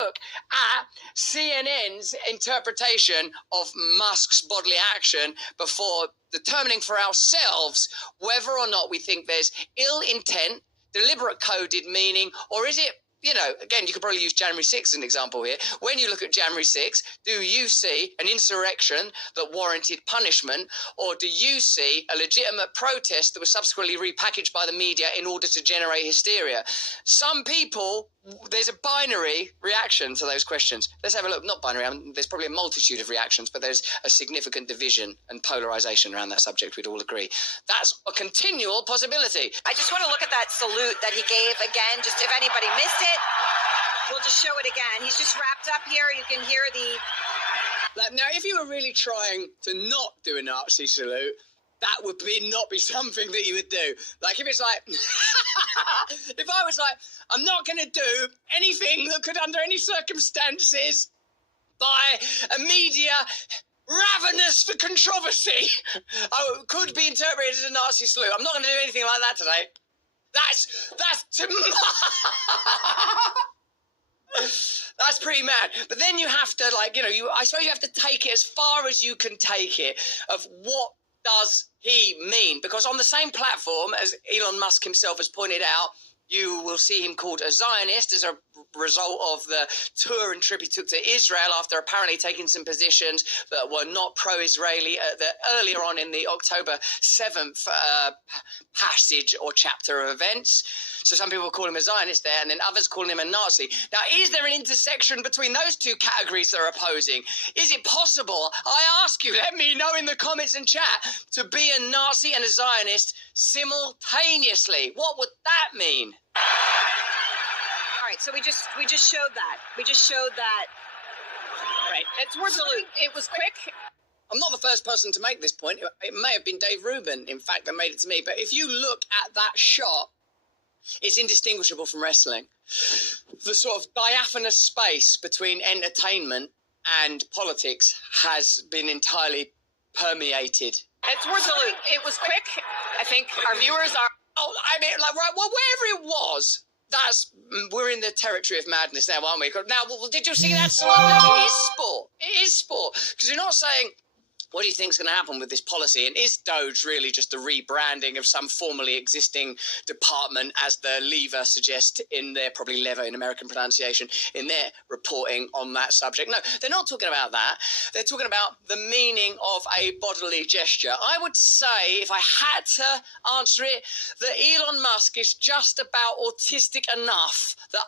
look at CNN's interpretation of Musk's bodily action before determining for ourselves whether or not we think there's ill intent, deliberate coded meaning, or is it, you know, again, you could probably use January 6th as an example here. When you look at January 6th, do you see an insurrection that warranted punishment, or do you see a legitimate protest that was subsequently repackaged by the media in order to generate hysteria? Some people, there's a binary reaction to those questions. Let's have a look. Not binary, there's probably a multitude of reactions, but there's a significant division and polarization around that subject, we'd all agree. That's a continual possibility. I just want to look at that salute that he gave again, just if anybody missed it. We'll just show it again. He's just wrapped up here. You can hear the... Now, if you were really trying to not do a Nazi salute, that would not be something that you would do. Like, if it's like... if I was like, I'm not going to do anything that could, under any circumstances, by a media ravenous for controversy, could be interpreted as a Nazi salute. I'm not going to do anything like that today. That's pretty mad. But then you have to, like, you know, I suppose you have to take it as far as you can take it of what does he mean? Because on the same platform, as Elon Musk himself has pointed out, you will see him called a Zionist as a result of the tour and trip he took to Israel after apparently taking some positions that were not pro-Israeli earlier on in the October 7th passage or chapter of events. So some people call him a Zionist there, and then others call him a Nazi. Now, is there an intersection between those two categories that are opposing? Is it possible, I ask you, let me know in the comments and chat, to be a Nazi and a Zionist simultaneously? What would that mean? All right, so we just showed that. We just showed that. Right. It's worth a look. It was quick. I'm not the first person to make this point. It may have been Dave Rubin, in fact, that made it to me. But if you look at that shot, it's indistinguishable from wrestling. The sort of diaphanous space between entertainment and politics has been entirely permeated. It's worth a look. It was quick. I think our viewers are... Oh, I mean, like, right, well, wherever it was, we're in the territory of madness now, aren't we? Now, well, did you see that slot? It is sport. It is sport. Because you're not saying, what do you think is going to happen with this policy? And is Doge really just a rebranding of some formerly existing department, as the Lever suggests in their, probably Lever in American pronunciation, in their reporting on that subject? No, they're not talking about that. They're talking about the meaning of a bodily gesture. I would say, if I had to answer it, that Elon Musk is just about autistic enough that